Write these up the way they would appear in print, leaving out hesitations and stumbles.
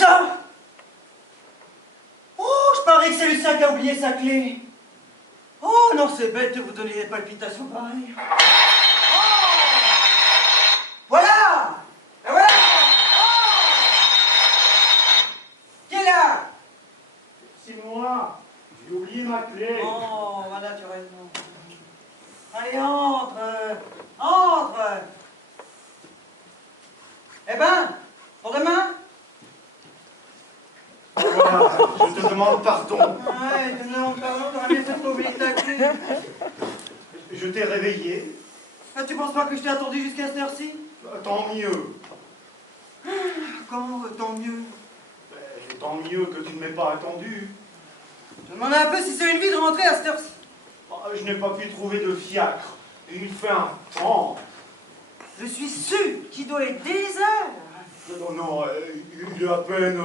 ça? Oh, je parie que c'est Lucien qui a oublié sa clé. Oh non, c'est bête de vous donner des palpitations pareilles. Oh, voilà! Et voilà! Oh, qui est là? C'est moi. J'ai oublié ma clé. Oh, voilà, tu as raison. Allez, entre. Entre. Eh ben, pour demain? Voilà, je te demande pardon. Ouais, tu me demandes pardon, t'aurais bien fait de pas oublier ta clé. Je t'ai réveillé. Ah, tu penses pas que je t'ai attendu jusqu'à cette heure-ci? Tant mieux. Comment tant mieux? Tant mieux que tu ne m'aies pas attendu. Je me demandais un peu si c'est une vie de rentrer à cette heure-ci. Je n'ai pas pu trouver de fiacre. Il fait un temps. Je suis sûr qu'il doit être des heures. Non, non, il est à peine...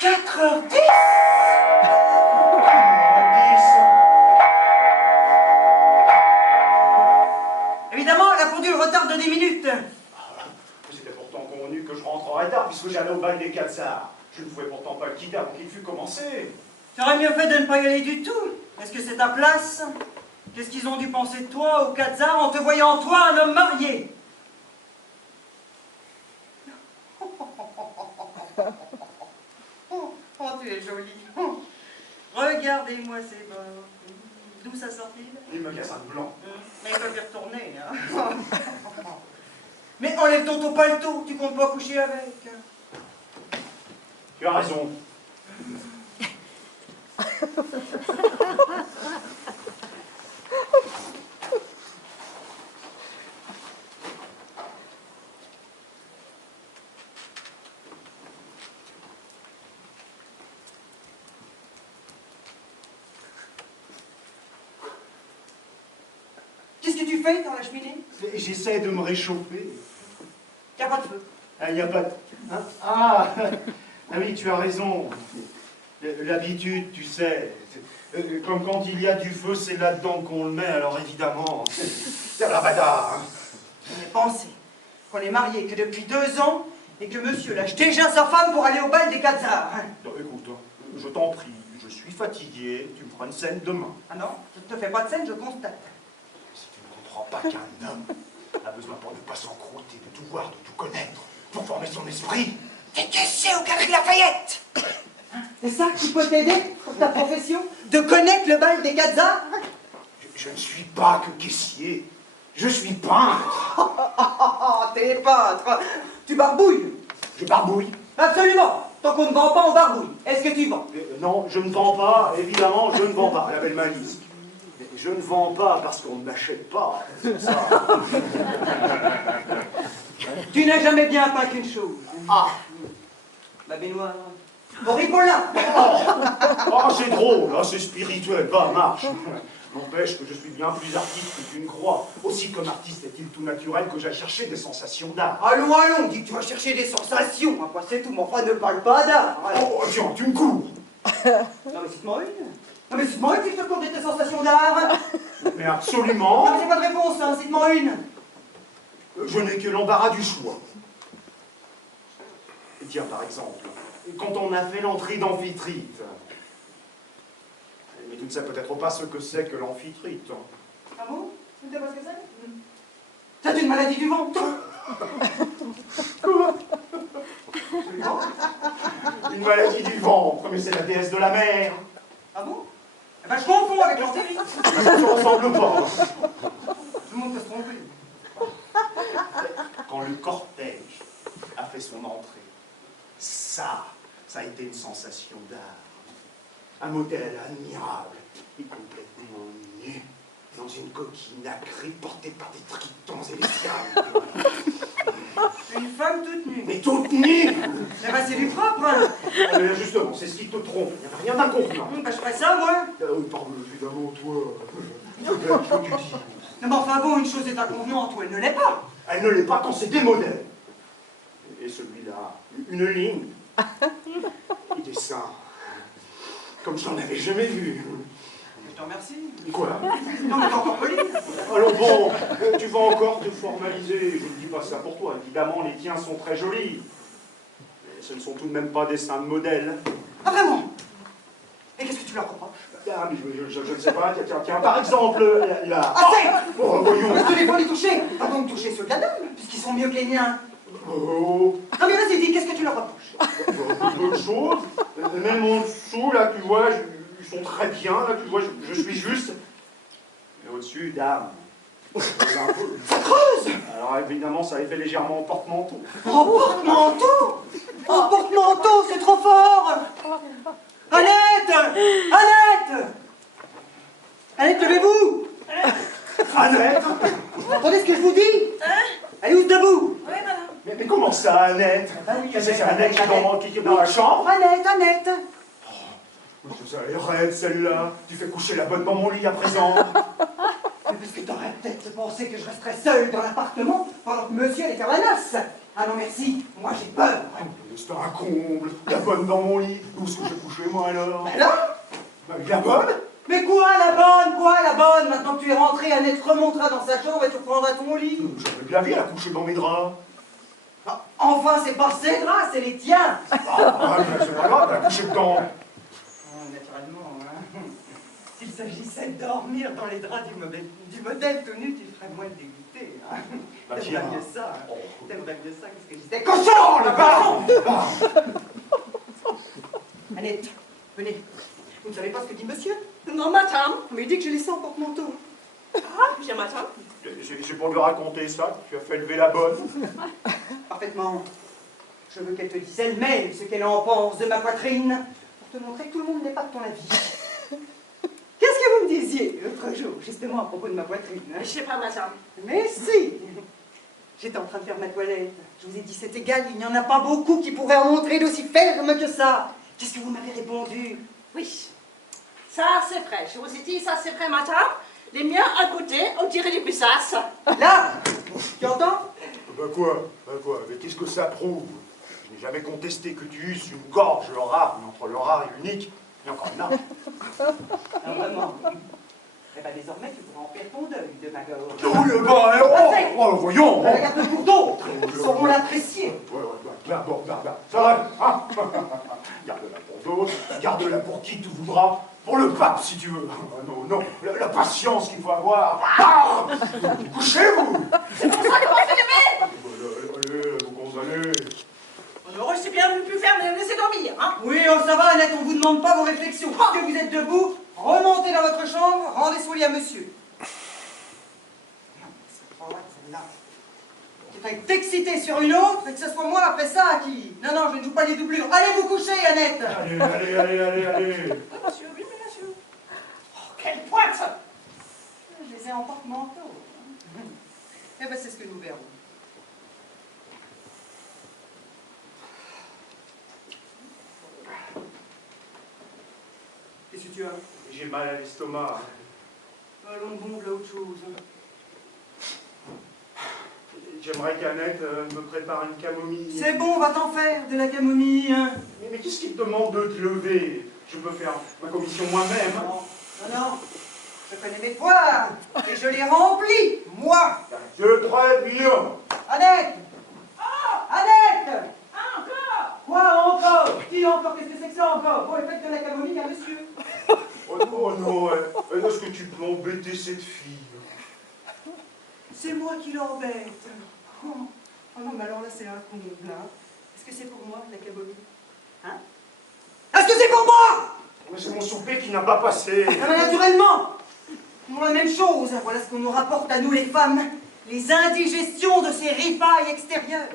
4h10. Évidemment, elle a pondu le retard de 10 minutes. C'était pourtant convenu que je rentrerais tard puisque j'allais au bal des Quatsars. Je ne pouvais pourtant pas le quitter avant qu'il fût commencé. Tu aurais mieux fait de ne pas y aller du tout. Est-ce que c'est ta place? Qu'est-ce qu'ils ont dû penser de toi au Quatsar en te voyant toi un homme marié? Oh, tu es jolie. Regardez-moi ces bords. D'où ça sort-il? Les magasins de blanc. Mais ils peuvent y retourner. Hein. Mais enlève ton paletot, tu comptes pas coucher avec. Tu as raison. Qu'est-ce que tu fais dans la cheminée? J'essaie de me réchauffer. Il n'y a pas de feu. Il n'y a pas de... Hein? Ah oui, tu as raison. L'habitude, tu sais. Comme quand il y a du feu, c'est là-dedans qu'on le met, alors évidemment, c'est la bada. Hein. J'en ai pensé qu'on est mariés que depuis 2 ans et que monsieur lâche déjà sa femme pour aller au bal des Quatsars. Non, écoute, je t'en prie, je suis fatigué, tu me feras une scène demain. Ah non, je ne te fais pas de scène, je constate. Si tu ne comprends pas qu'un homme a besoin pour ne pas s'encrouter, de tout voir, de tout connaître, pour former son esprit. T'es caissier au Galerie Lafayette. C'est ça qui peut t'aider pour ta profession? De connaître le bal des Quatsars? Je ne suis pas que caissier, je suis peintre. T'es peintre. Tu barbouilles? Je barbouille. Absolument. Tant qu'on ne vend pas, on barbouille. Est-ce que tu vends? Non, je ne vends pas, évidemment, je ne vends pas, la belle malice. Je ne vends pas parce qu'on ne m'achète pas, c'est ça. Tu n'as jamais bien peint qu'une chose. Ah, La baignoire. Au Ripollin. oh, c'est drôle, c'est spirituel, bah, marche. N'empêche que je suis bien plus artiste que tu ne crois. Aussi comme artiste est-il tout naturel que j'aille chercher des sensations d'art. Allons, allons, dis que tu vas chercher des sensations. Moi, c'est tout, mon frère ne parle pas d'art. Oh, tiens, tu me cours. Non, mais cite-moi une. Non, mais cite-moi une, puis je te cours de tes sensations d'art. Mais Non, absolument. mais c'est pas de réponse, hein. Cite-moi une. Je n'ai que l'embarras du choix. Tiens, par exemple, quand on a fait l'entrée d'amphitrite. Mais tu ne sais peut-être pas ce que c'est que l'amphitrite. Ah bon? Tu ne sais pas ce que c'est? C'est une maladie du ventre. Quoi? Une maladie du ventre, mais c'est la déesse de la mer. Ah bon? Eh ben, je confonds avec l'entérite. Ça ne ressemble pas. Tout le monde peut se tromper. Quand le cortège a fait son entrée, ça a été une sensation d'art. Un modèle admirable et complètement nu, dans une coquille nacrée portée par des tritons et des diables. Une femme toute nue. Mais toute nue! Eh ben, c'est du propre, hein. Mais justement, c'est ce qui te trompe, il n'y a rien d'inconvenant. Ben, je ferais ça, moi. Pardon, évidemment, toi, ce que tu dis. Non, mais enfin bon, une chose est inconvenante ou elle ne l'est pas. Elle ne l'est pas quand c'est des modèles. Et celui-là, une ligne, des seins, comme je n'en avais jamais vu. te remercie. Quoi? Non, mais t'es encore poli. Alors bon, tu vas encore te formaliser. Je ne dis pas ça pour toi. Évidemment, les tiens sont très jolis. Mais ce ne sont tout de même pas des seins de modèle. Ah, vraiment? Et qu'est-ce que tu leur reproches? Ah, mais je ne sais pas. Tiens, par exemple, là. Assez! Oh, voyons. Tous les fois les toucher. Pas donc toucher ceux de la dame, puisqu'ils sont mieux que les miens. Oh, Non, mais vas-y, dis, qu'est-ce que tu leur reproches? peu de choses. Même en dessous, là, tu vois, ils sont très bien. Là, tu vois, je suis juste. Mais au-dessus, dame. Ça creuse! Alors évidemment, ça fait légèrement porte-manteau. Oh, porte-manteau! Oh, porte-manteau, c'est trop fort! Annette! Annette! Annette, levez-vous! Annette! Vous entendez ce que je vous dis? Allez, où debout? Oui, madame. Mais comment ça, Annette? Ah oui, C'est Annette, Annette qui est dans la chambre? Annette, Annette! Ça arrête, celle-là. Tu fais coucher la bonne dans mon lit à présent. Mais parce que t'aurais peut-être pensé que je resterais seule dans l'appartement pendant que monsieur allait faire la noce. Ah non, merci, moi j'ai peur. C'est un comble. La bonne dans mon lit. Où est-ce que j'ai couché, moi, alors? Ben là? Avec la bonne? Mais quoi la bonne? Quoi la bonne? Maintenant que tu es rentrée, Annette remontera dans sa chambre et tu reprendras ton lit. J'avais bien vu, elle a couché dans mes draps. Ah, enfin, c'est pas ses draps, c'est les tiens. Ah, c'est pas grave, elle a couché dedans. Naturellement, hein. S'il s'agissait de dormir dans les draps du modèle tout nu, tu ferais moins le dégoûté. Hein. Bah, T'aimerais tiens. mieux ça. Hein. Oh. T'aimerais mieux ça que ce que j'étais cochon là-bas. Annette, venez. Vous ne savez pas ce que dit monsieur? Non, madame. Mais il dit que j'ai laissé en porte-manteau. Ah, j'ai madame. C'est pour lui raconter ça que tu as fait lever la bonne. Parfaitement. Je veux qu'elle te dise elle-même ce qu'elle en pense de ma poitrine, pour te montrer que tout le monde n'est pas de ton avis. Qu'est-ce que vous me disiez l'autre jour, justement à propos de ma poitrine? Je sais pas, madame. Mais si! J'étais en train de faire ma toilette. Je vous ai dit, c'est égal, il n'y en a pas beaucoup qui pourraient en montrer d'aussi ferme que ça. Qu'est-ce que vous m'avez répondu? Oui. Ça, c'est vrai. Je vous ai dit, ça, c'est vrai, madame. Les miens à côté, on dirait des puissasses. Là! Tu entends? Bah quoi? Mais qu'est-ce que ça prouve? Je n'ai jamais contesté que tu eusses une gorge rare, mais entre le rare et l'unique, il y a encore une arme. Ah, vraiment? Eh bien, désormais, tu pourras en faire ton deuil de ma gorge. Oh, le bas, voyons! La garde pour d'autres, ils sauront l'apprécier. D'abord, ça va, hein? Garde-la pour d'autres, garde-la pour qui tu voudras, pour le pape si tu veux. Non, la patience qu'il faut avoir. Ah, couchez-vous! C'est pour ça que vous filmez. Allez, vous condamnez. On aurait aussi bien pu faire, mais laisser dormir, hein. Oui, oh, ça va, Annette, on vous demande pas vos réflexions. Puisque vous êtes debout, remontez dans votre chambre, rendez son lit à monsieur. C'est trop vrai, celle-là. Tu vas t'exciter sur une autre et que ce soit moi après ça qui... Non, je ne joue pas les doublures. Allez vous coucher, Annette. Allez. Monsieur, oui, monsieur. Oh, quelle pointe. Je les ai en porte-manteau. Eh ben, c'est ce que nous verrons. Qu'est-ce que tu as? J'ai mal à l'estomac. Allons bon, là, autre chose. J'aimerais qu'Annette me prépare une camomille. C'est bon, va t'en faire de la camomille. Hein. Mais qu'est-ce qui te demande de te lever? Je peux faire ma commission moi-même. Non. Je connais mes poires et je les remplis, moi. Je très bien. Annette! Annette! Encore. Quoi encore? Qui encore? Qu'est-ce que c'est que ça encore? Bon, faites de la camomille à monsieur. Oh non, est-ce que tu peux embêter cette fille? C'est moi qui l'embête. Oh non, mais alors là, c'est un comble, hein. Est-ce que c'est pour moi, la camomille? Hein? Est-ce que c'est pour moi? Mais c'est mon souper qui n'a pas passé. Ah ben, naturellement! Pour la même chose, voilà ce qu'on nous rapporte à nous les femmes, les indigestions de ces ripailles extérieures.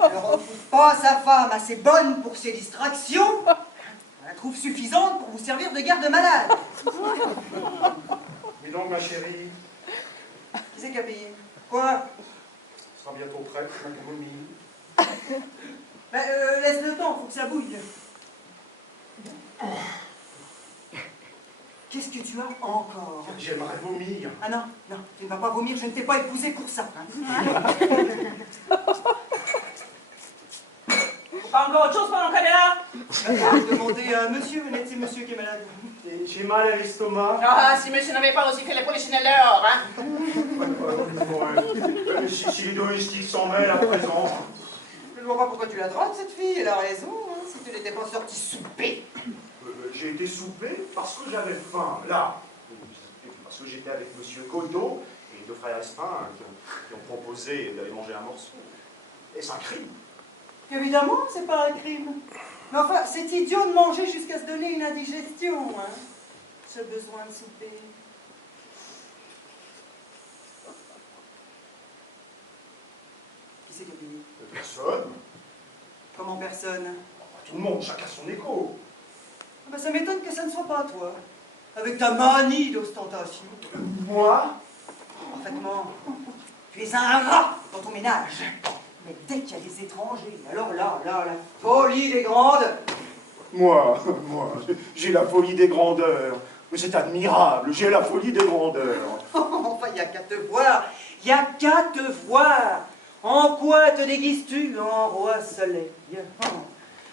Alors on ne trouve pas sa femme assez bonne pour ses distractions, on la trouve suffisante pour vous servir de garde-malade. Mais donc, ma chérie, Qui c'est qui a payé? Quoi? ce sera bientôt prêt, ma camomille. Ben, laisse le temps, faut que ça bouille. Qu'est-ce que tu as encore? J'aimerais vomir. Ah non, tu ne vas pas vomir, je ne t'ai pas épousé pour ça. Hein. Pas encore autre chose pendant qu'elle est là. Demandez à monsieur, Annette, c'est monsieur qui est malade. J'ai mal à l'estomac. Ah, si monsieur n'avait pas aussi fait les polichinelles dehors, hein. Si les domestiques s'en mêlent à présent. Je ne vois pas pourquoi tu la droites, cette fille. Elle a raison, hein, si tu n'étais pas sorti souper. J'ai été souper parce que j'avais faim, là. Parce que j'étais avec monsieur Coteau et deux frères Espin qui ont proposé d'aller manger un morceau. Est-ce un crime? Évidemment, c'est pas un crime. Mais enfin, c'est idiot de manger jusqu'à se donner une indigestion, hein. Ce besoin de souper. Qui c'est qui a payé? Personne. Comment personne? Tout le monde, chacun son écho. Ah ben, ça m'étonne que ça ne soit pas toi. Avec ta manie d'ostentation. Moi? Parfaitement. Tu es un rat dans ton ménage. Mais dès qu'il y a des étrangers, alors là, la folie des grandes. Moi, j'ai la folie des grandeurs. Mais c'est admirable, j'ai la folie des grandeurs. Enfin, il n'y a qu'à te voir. Il n'y a qu'à te voir. En quoi te déguises-tu? En roi soleil.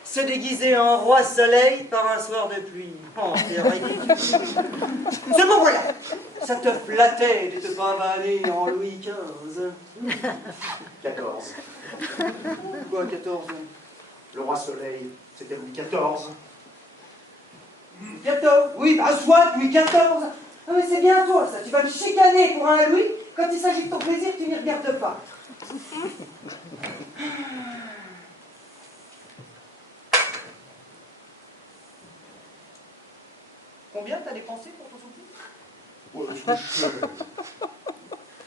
Se déguiser en roi soleil par un soir de pluie. Oh, c'est ridicule. Seulement voilà, ça te flattait de te pavaner en Louis XV. 14. Quoi, 14? Le roi soleil, c'était Louis XIV. 14? Oui, bah soit Louis XIV. Ah mais c'est bien toi, ça. Tu vas me chicaner pour un Louis. Quand il s'agit de ton plaisir, tu n'y regardes pas. Combien t'as dépensé pour ton souper? Ouais,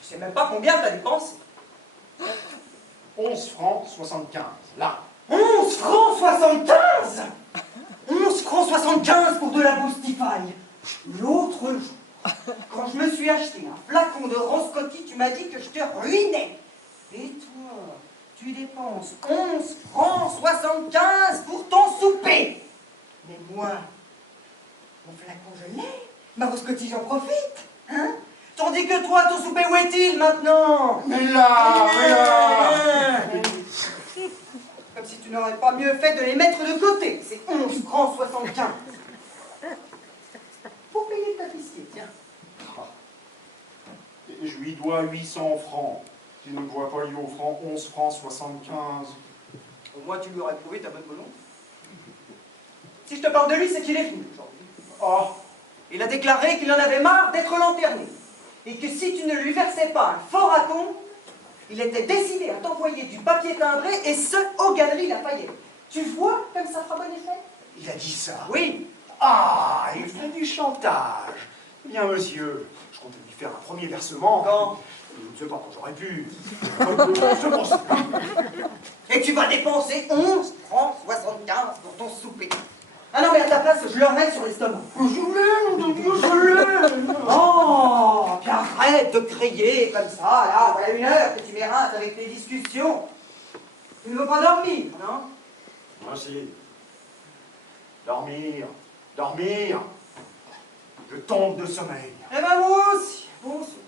Je sais même pas combien t'as dépensé. 11 francs 75, là. 11 francs 75! 11 francs 75 pour de la boustifaille. L'autre jour, quand je me suis acheté un flacon de Roscotti, tu m'as dit que je te ruinais. Et toi, tu dépenses 11 francs 75 pour ton souper. Mais moi, mon flacon, je l'ai. Ma Roscotti, j'en profite. Hein? Tandis que toi, ton souper, où est-il maintenant? Mais là. Comme si tu n'aurais pas mieux fait de les mettre de côté. C'est 11 francs 75. Pour payer le tapissier, tiens. Je lui dois 800 francs. Tu ne me vois pas lui offrant 11 francs 75. Au moins, tu lui aurais prouvé ta bonne volonté. Si je te parle de lui, c'est qu'il est venu aujourd'hui. Oh, Il a déclaré qu'il en avait marre d'être lanterné. Et que si tu ne lui versais pas un fort raton, il était décidé à t'envoyer du papier timbré, et ce, aux Galeries Lafayette. Tu vois comme ça fera bon effet? il a dit ça. Oui. Ah, il fait du chantage. Bien, monsieur, je comptais lui faire un premier versement. Quand? Je ne sais pas quand j'aurais pu. Je pense pas. Et tu vas dépenser 11 francs 75 pour ton souper. Ah non, mais à ta place, je leur mets sur l'estomac. Je l'ai, mon Dieu, je l'ai. Oh, puis arrête de crier comme ça, là, voilà 1 heure que tu m'éreintes avec tes discussions. Tu ne veux pas dormir, non? Moi, si. Dormir, dormir. Je tombe de sommeil. Eh ben moi aussi. Bonsoir.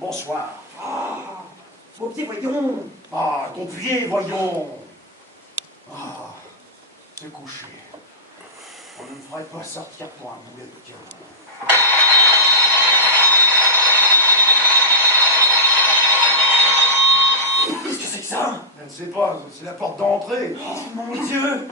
Bonsoir. Ah, beau pied, voyons. Ah, ton pied, voyons. Ah, c'est couché. On ne me ferait pas sortir pour un boulet de canon. Qu'est-ce que c'est que ça? Je ne sais pas, c'est la porte d'entrée. Oh mon Dieu.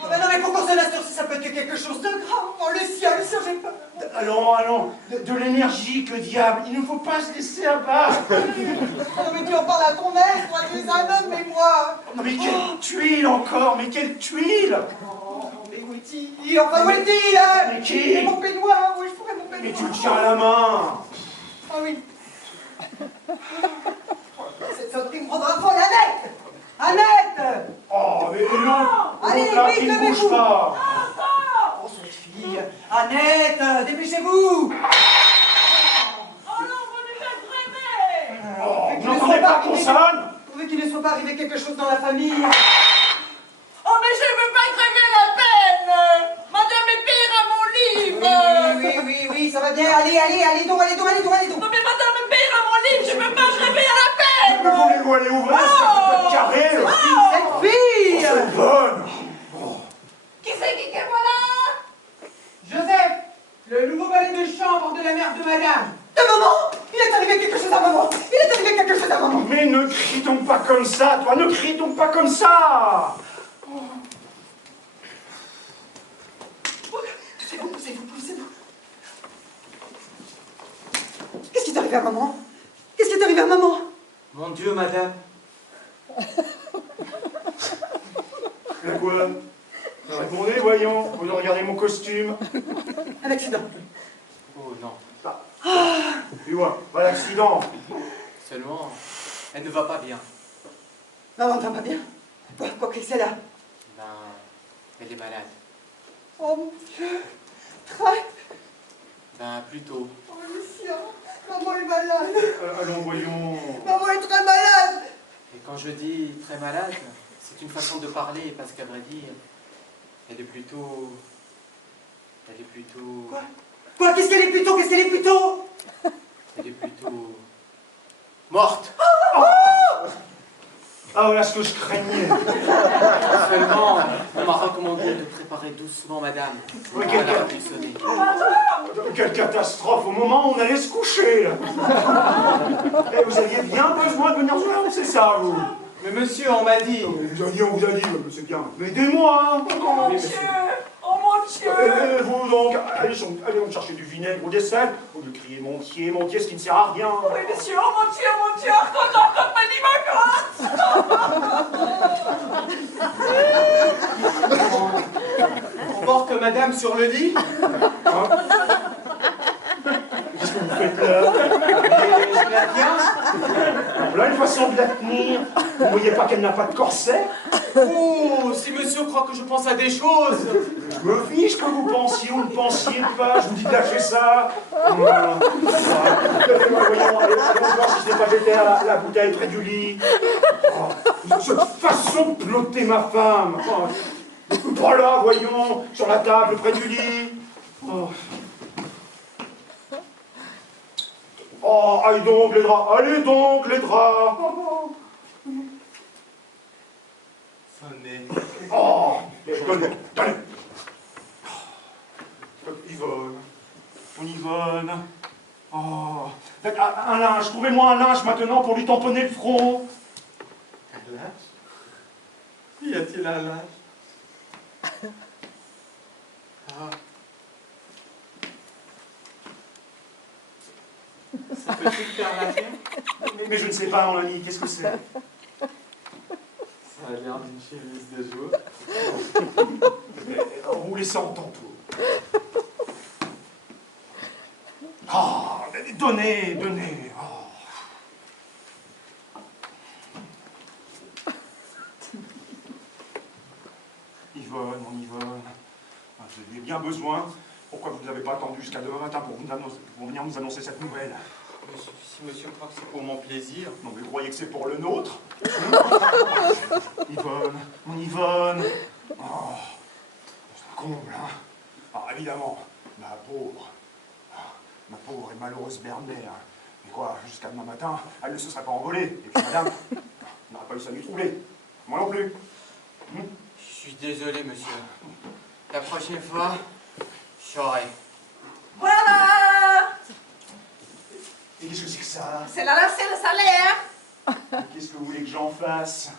Oh, mais non, mais pourquoi ça l'assure si ça peut être quelque chose de grave? Oh, le ciel, j'ai peur. Allons, de l'énergie, que diable. Il ne faut pas se laisser abattre. Oh, mais tu en parles à ton aise, toi, tu es un homme, mais moi. Mais quelle tuile encore, mais quelle tuile. Oh, mais où est-il? Enfin, où est-il, hein? Mais qui? Et mon peignoir, où je pourrais mon peignoir? Mais tu le tiens à la main. Ah oui. Cette sonnerie me rendra folle, Annette! Annette! Oh, mais l'autre Allez, là vite, qui ne levez-vous. bouge pas. Oh, cette fille! Annette, dépêchez-vous! Oh non, vous nous faites rêver! Oh, vous n'entendez pas qu'on sonne? Pourvu qu'il ne soit pas arrivé quelque chose dans la famille. Oh, mais je ne veux pas crever la peine! Madame est payera mon livre! Oui, ça va bien. Allez donc. Non, mais madame me payera mon livre, je ne veux pas crever à la peine! Mais voulez-vous aller ouvrir cette carré? Cette fille! donc pas comme ça, toi, ne crie donc pas comme ça. Poussez-vous. Qu'est-ce qui est arrivé à maman? Qu'est-ce qui est arrivé à maman? Mon Dieu, madame. Mais quoi? Répondez, voyons. Vous regardez mon costume. Un accident. Oh non. Tu vois, pas d'accident. Seulement, elle ne va pas bien. Maman ne va pas bien. Quoi que c'est là? Ben, elle est malade. Oh mon Dieu. Très. Ben, plutôt. Oh Lucien, maman est malade. Allons, voyons. Maman est très malade. Et quand je dis très malade, c'est une façon de parler, parce qu'à vrai dire, elle est plutôt... Quoi? Qu'est-ce qu'elle est plutôt? Elle est plutôt... morte. Ah, voilà ce que je craignais. Seulement, on m'a recommandé de préparer doucement madame. Oui, Elle a frissonné. Quelle catastrophe au moment où on allait se coucher. Et vous aviez bien besoin de venir jouer, c'est ça, vous? Mais monsieur, on m'a dit... On vous a dit, c'est bien. Mais aidez-moi, hein. Oh mon Dieu! Oh mon Dieu! Et vous donc, allez donc chercher du vinaigre ou des sels, au lieu de crier mon pied, ce qui ne sert à rien. Oui, monsieur, oh mon Dieu, raconte, On porte madame sur le lit. Hein? Qu'est-ce que vous faites là? Et je la tiens. Voilà une façon de la tenir. Vous ne voyez pas qu'elle n'a pas de corset? Oh, si monsieur croit que je pense à des choses. Je me fiche que vous pensiez ou ne pensiez pas, je vous dis de lâcher ça. Voyons, allez voir si je n'ai pas jeté la bouteille près du lit. Oh, cette façon de plotter ma femme. Voilà, voyons, sur la table près du lit. Oh, allez donc les draps. Sonnez. Oh, tenez. Yvonne. Oh, un linge, trouvez-moi un linge maintenant pour lui tamponner le front. Un linge? Y a-t-il un linge? Ah. Ça peut-il faire l'affaire? Mais je ne sais pas, mon ami, qu'est-ce que c'est? Ça a l'air d'une chemise de jour. Roulez ça en tantôt. Ah, donnez. Oh. Yvonne, mon Yvonne, vous aviez bien besoin. Pourquoi vous n'avez pas attendu jusqu'à demain matin pour venir nous annoncer cette nouvelle? Si monsieur croit que c'est pour mon plaisir... Non, mais vous croyez que c'est pour le nôtre? Yvonne, mon Yvonne. Oh, c'est un comble, hein? Alors évidemment, ma pauvre et malheureuse Bernère. Mais quoi, jusqu'à demain matin, elle ne se serait pas envolée. Et puis madame, n'aurait pas eu ça à lui troubler. Moi non plus. Je suis désolé, monsieur. La prochaine fois, je saurai. Voilà! Et qu'est-ce que c'est que ça? C'est la lacée de salaire! Qu'est-ce que vous voulez que j'en fasse?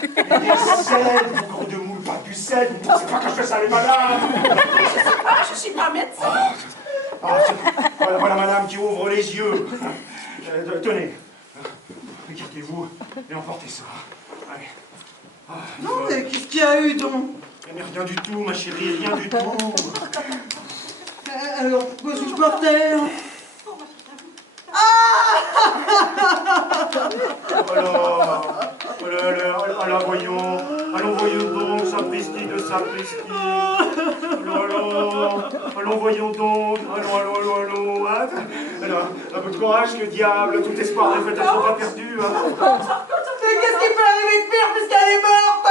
Mais des sels, du gros de moule, pas du sel. Vous ne pensez pas que je fais ça, les madames? Je suis pas médecin. Voilà madame qui ouvre les yeux. Tenez, regardez-vous et emportez ça. Allez. Non, mais qu'est-ce qu'il y a eu donc? Mais rien du tout, ma chérie, rien du tout. Alors, pourquoi suis-je par terre? Alors, voyons donc, sapristi de sapristi. Allons, voyons donc. Allons. Alors, un peu de courage, le diable, tout espoir n'est peut-être pas perdu. Mais qu'est-ce qui peut arriver de pire puisqu'elle est morte?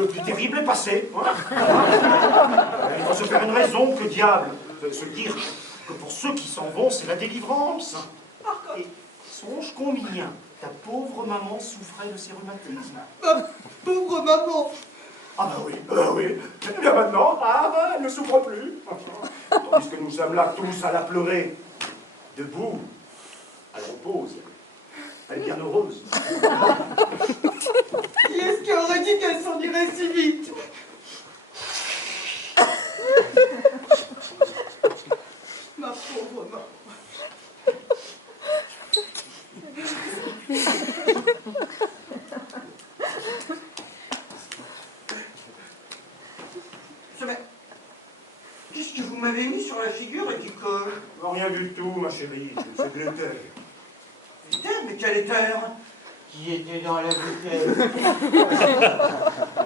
Le plus terrible est passé. Il faut se faire une raison que diable. Se dire que pour ceux qui s'en vont, c'est la délivrance. Et songe combien ta pauvre maman souffrait de ces rhumatismes. Ma pauvre maman. Ah oui. Et bien maintenant, elle ne souffre plus. Tandis que nous sommes là tous à la pleurer. Debout, à la repose, Elle est bien heureuse. Qui est-ce qui aurait dit qu'elle s'en irait si vite? Ma pauvre maman. Qu'est-ce que vous m'avez mis sur la figure et du corps? Rien du tout, ma chérie. C'est de l'éther. Éther? Mais quel éther? Qui était dans la bouteille?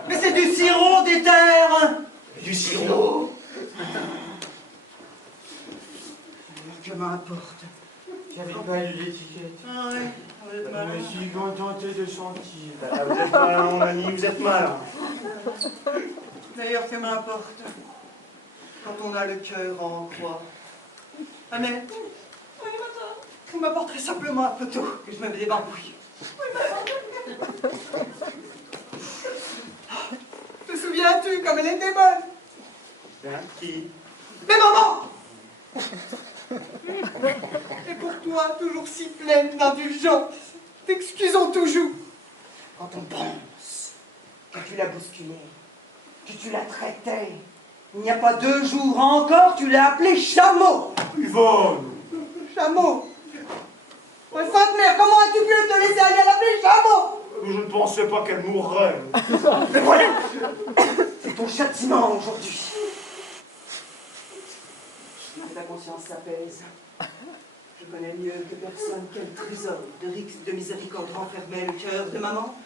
Mais c'est du sirop d'éther! Du sirop. Que m'importe? J'avais pas lu l'étiquette. Ah ouais, vous êtes Je malin. me suis contenté de sentir. Ah, vous êtes malin, mon ami, vous êtes malin. D'ailleurs, que m'importe? Quand on a le cœur en croix. Annette, Oui, madame. vous m'apporterez simplement un poteau, que je me débarbouille. Te souviens-tu comme elle était bonne? Hein, qui? Mais maman! Et pour toi, toujours si pleine d'indulgence, t'excusons toujours. Quand on pense que tu l'as bousculée, que tu la traitais, il n'y a pas 2 jours encore, tu l'as appelé chameau. Yvonne! Chameau. Ma sainte mère, comment as-tu pu te laisser aller à l'appeler chameau? Je ne pensais pas qu'elle mourrait. Mais voilà, c'est ton châtiment aujourd'hui. Ta conscience s'apaise. Je connais mieux que personne quel trésor de miséricorde renfermait le cœur de maman.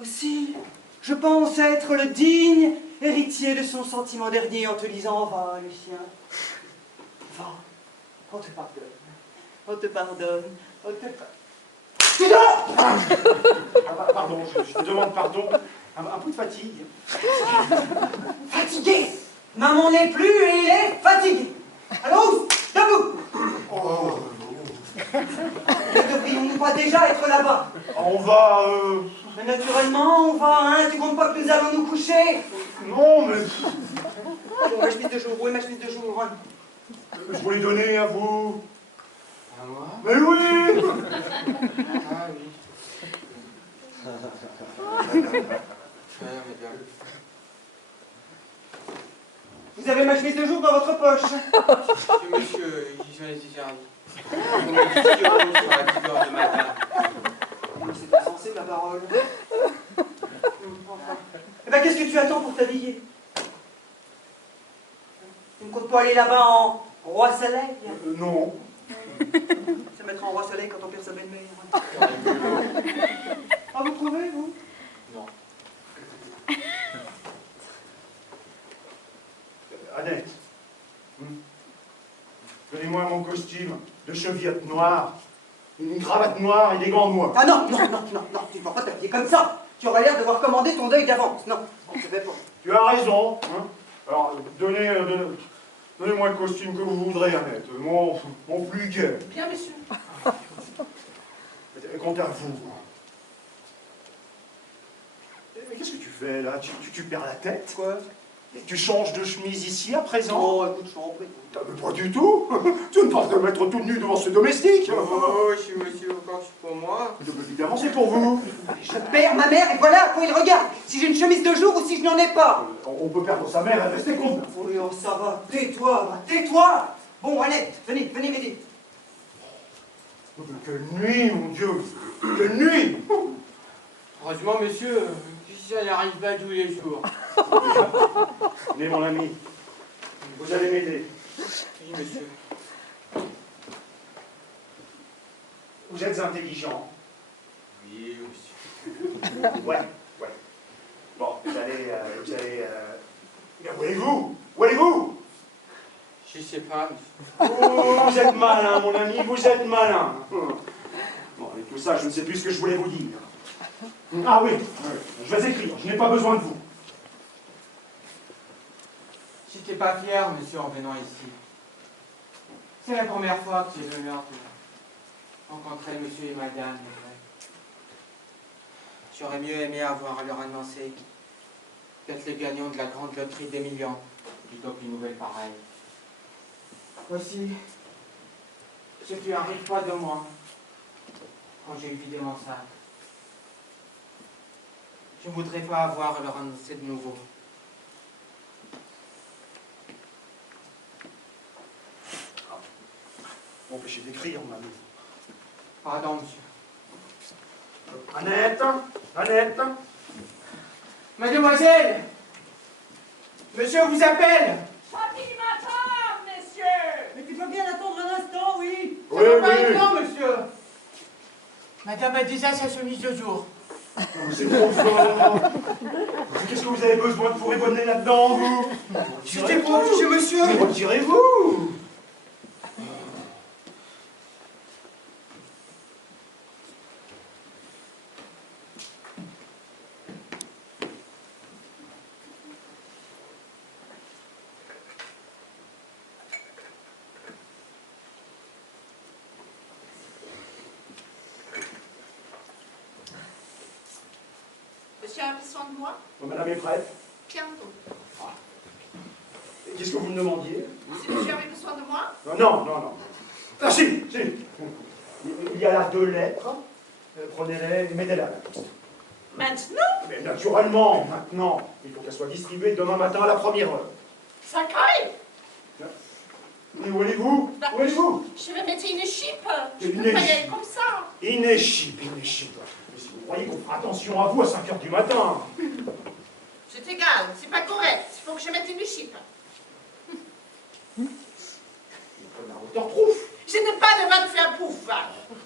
Aussi, je pense être le digne héritier de son sentiment dernier en te lisant va, Lucien. Va, on te pardonne. On te pardonne. On te pardonne. Tu dors! Pardon, je te demande pardon. Un peu de fatigue. Fatigué! Maman n'est plus et il est fatigué. Allons, debout! Oh. Ne devrions-nous pas déjà être là-bas? On va... Mais naturellement, on va, hein? Tu comptes pas que nous allons nous coucher? Non, mais... Bon, ma chemise de jour, où est ma chemise de jour? Hein? Je vous l'ai donné à vous. À moi? Mais oui! Ah oui. Madame. Vous avez ma chemise de jour dans votre poche? Monsieur, j'en ai servi. On me dit 10 euros sur la 10 heures de matin. C'est insensé, ma parole. Eh ben, qu'est-ce que tu attends pour t'habiller? Tu ne comptes pas aller là-bas en roi soleil? Non. Se mettre en roi soleil quand on perd sa belle-mère. Ah, vous trouvez, vous? Non. Annette. Donnez-moi mon costume de cheviotte noire, une cravate noire et des gants noirs. Ah non, non, non, non, non, tu ne vas pas t'habiller comme ça. Tu auras l'air de devoir commander ton deuil d'avance. Non, on ne se fait pas. Tu as raison. Hein. Alors, donnez-moi le costume que vous voudrez, Annette. Mon plus gai. Bien, monsieur. Quant à vous. Mais qu'est-ce que tu fais là? Tu perds la tête? Quoi? Et tu changes de chemise ici à présent? Oh, écoute, je t'en prie. Mais pas du tout. Tu ne peux pas te mettre tout nu devant ce domestique. Oh, je suis monsieur encore, c'est pour moi. Évidemment, c'est pour vous. Je perds ma mère et voilà à quoi il regarde. Si j'ai une chemise de jour ou si je n'en ai pas. On peut perdre sa mère et rester con. Oui, oh, ça va. Tais-toi, tais-toi. Bon, Annette, venez m'aider. Quelle nuit, mon Dieu. Quelle nuit. Heureusement, monsieur, ça n'arrive pas tous les jours. Venez, mon ami. Vous allez m'aider. Oui, monsieur. Vous êtes intelligent. Oui, monsieur. Ouais. Bon, vous allez... Mais où allez-vous? Où allez-vous? Je sais pas, Oh, vous êtes malin, mon ami, vous êtes malin. Bon, avec tout ça, je ne sais plus ce que je voulais vous dire. Ah oui, je vais écrire, je n'ai pas besoin de vous. j'étais pas fier, monsieur, en venant ici. C'est la première fois que j'ai l'honneur de rencontrer monsieur et madame. J'aurais mieux aimé avoir à leur annoncer d'être les gagnants de la grande loterie des millions, plutôt qu'une nouvelle pareille. Aussi, ce qui arrive pas de moi. quand j'ai vidé mon sac. Je ne voudrais pas avoir à leur annoncer de nouveau. M'empêcher d'écrire, maman. Pardon, monsieur. Annette, Annette. Mademoiselle, monsieur vous appelle. Papy m'attend, messieurs. Mais tu peux bien attendre un instant, oui? Ça va pas être long, monsieur. Madame a déjà sa chemise de jour. C'est trop fort. Qu'est-ce que vous avez besoin de fourrer bonnet là-dedans, vous? C'était pour toucher monsieur. Mais retirez-vous. Monsieur a besoin de moi? Madame est prête. Bientôt. Qu'est-ce que vous me demandiez? Si monsieur avait besoin de moi? Non, non, non. Ah si, si. Il y a là 2 lettres. Prenez-les et mettez-les à la poste. Maintenant? Mais naturellement, maintenant. Il faut qu'elles soient distribuées demain matin à la 1re heure. Ça caille? Mais où allez-vous? Où allez-vous? Je vais mettre une échipe. Je Une peux pas y aller échipe. comme ça. Une échipe. Mais si vous croyez qu'on fera attention à vous à 5 heures du matin. C'est égal, c'est pas correct. Il faut que je mette une échipe. Prenez à hauteur trouffe. Je n'ai pas de va te faire pouf.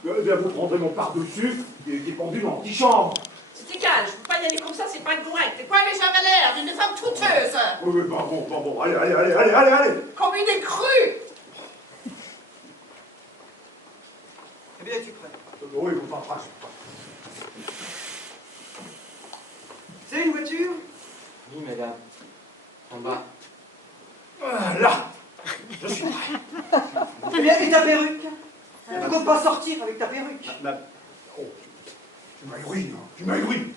Eh bien, vous prendrez mon par-dessus qui est pendu dans l'antichambre. C'est égal, je peux pas y aller comme ça, c'est pas correct. Et quoi, mais j'avais l'air d'une femme touteuse. Oui, bon, allez. Comme une crue. Eh bien, tu prêt? Oui, vous pas trace. C'est une voiture? Oui, madame. En bas. Là, je suis prêt. Eh bien, et ta perruque? Tu ne peux pas sortir avec ta perruque. Oh, tu m'ahuris, hein. Tu m'ahuris.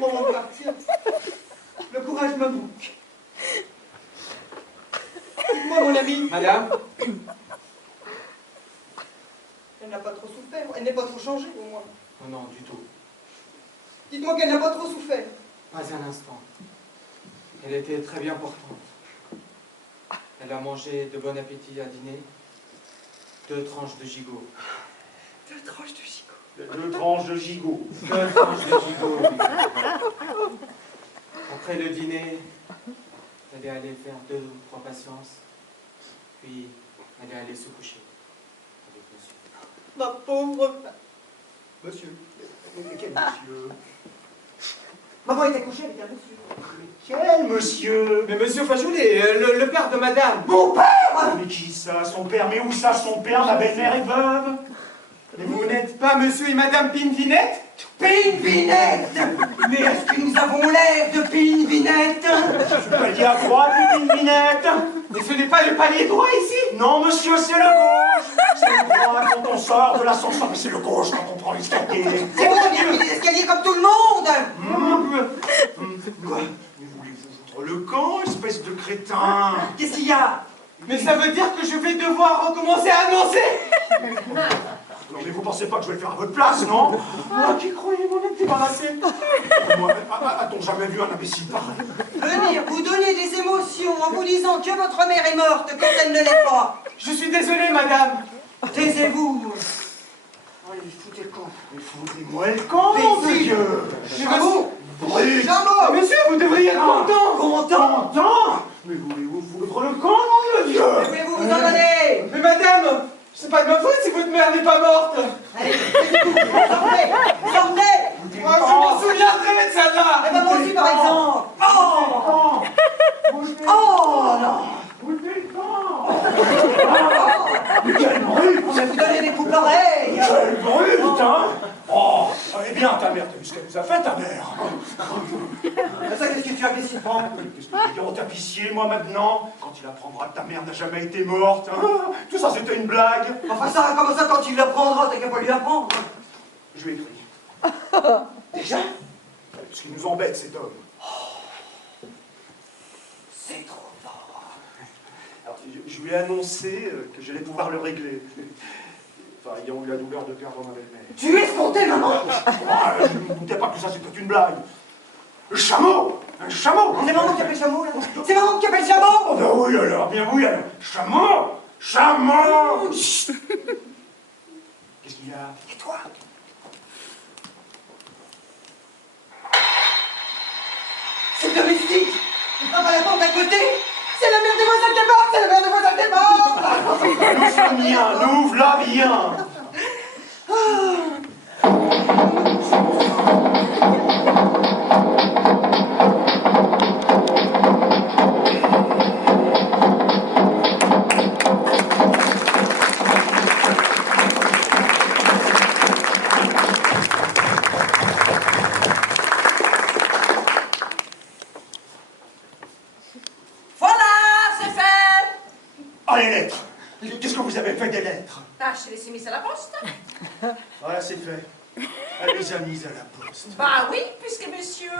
Comment partir? Le courage me manque. Dites-moi, mon ami. Madame, Elle n'a pas trop souffert. Elle n'est pas trop changée, au moins. oh non, du tout. Dites-moi qu'elle n'a pas trop souffert. Pas un instant. Elle était très bien portante. Elle a mangé de bon appétit à dîner. 2 tranches de gigot. 2 tranches de gigot. 2 tranches de gigot. 2 tranches de gigot. Après le dîner, elle est allée faire 2 ou 3 patiences. Puis, elle est allée se coucher avec monsieur. Ma pauvre... Monsieur. Quel monsieur? Maman était couchée avec un monsieur. Quel monsieur? Mais monsieur Fajoulet, le père de madame. Mon père! Mais qui ça? Son père? Mais où ça, son père? Ma belle-mère est veuve. Mais vous n'êtes pas monsieur et madame Pinvinette? Pinvinette! Mais est-ce que nous avons l'air de Pinvinette? Tu palier à droite, Pinvinette? Mais ce n'est pas le palier droit ici? Non, monsieur, c'est le gauche. C'est le droit quand on sort de l'ascenseur, mais c'est le gauche quand on prend l'escalier. C'est bon, on bien pris les escaliers comme tout le monde! Quoi? Mais voulez-vous foutre le camp, espèce de crétin? Qu'est-ce qu'il y a? Mais ça veut dire que je vais devoir recommencer à annoncer? Non, mais vous pensez pas que je vais le faire à votre place, non? Ah, qui croyait m'en être débarrassé? Moi, a-t-on jamais vu un imbécile pareil? Venir vous donner des émotions en vous disant que votre mère est morte quand elle ne l'est pas. Je suis désolé, madame. Taisez-vous. Allez, foutez le camp. Mais foutez-moi le camp, Paisible. monsieur! Chameau! Brut! Chameau! Monsieur, vous devriez être content. Content! Content? Mais voulez-vous foutre le camp, nom de Dieu? Mais voulez-vous vous en aller? Mais madame, c'est pas de ma faute si votre mère n'est pas morte. Allez, sortez! Sortez! Moi, je m'en souviendrai de celle-là. Eh ben moi aussi, par exemple! Oh! Oh non! Foutez le camp! Mais quel brut! On va vous donner des coups pareils! Quel brut, hein! Oh! Eh bien, ta mère, t'as vu ce qu'elle nous a fait, ta mère? Mais ça, qu'est-ce que tu as laissé prendre? Qu'est-ce que je vais dire au tapissier, moi, maintenant? Quand il apprendra que ta mère n'a jamais été morte, hein? Tout ça, c'était une blague! Enfin, ça, comment ça, quand il l'apprendra, t'as qu'à pas lui apprendre? Je lui ai écrit. Déjà? Parce qu'il nous embête, cet homme. C'est trop fort. Alors, je lui ai annoncé que j'allais pouvoir le régler. Enfin, ayant eu la douleur de perdre ma belle-mère. Tu es escompté, maman. Ah, je ne me doutais pas que tout ça c'était une blague. Le chameau. Un chameau. C'est maman qui appelle chameau, là. C'est maman qui appelle chameau. Oh, ben oui alors, bien oui alors. Chameau. Chameau. Chut. Qu'est-ce qu'il y a? Et toi? C'est domestique. Il frappe à la porte d'à côté. C'est la mère des voisins qui est morte. C'est la mère des voisins qui est morte. Nous sommes bien, nous v'là bien. Voilà, c'est fait. Ah, les lettres. Qu'est-ce que vous avez fait des lettres? Ah, je les ai mises à la poste. Voilà, c'est fait. Elle les a mises à la poste. Bah oui, puisque monsieur...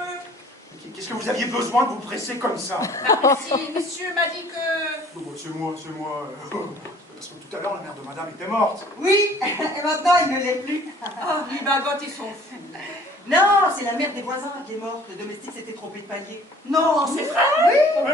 Qu'est-ce que vous aviez besoin de vous presser comme ça? Ah, si monsieur m'a dit que... Bon, c'est moi. Parce que tout à l'heure, la mère de madame était morte. Oui, et maintenant il ne l'est plus. Ah, les bagottes, ils sont fous. Non, c'est la mère des voisins qui est morte. Le domestique s'était trompé de palier. Non, c'est vrai. Oui,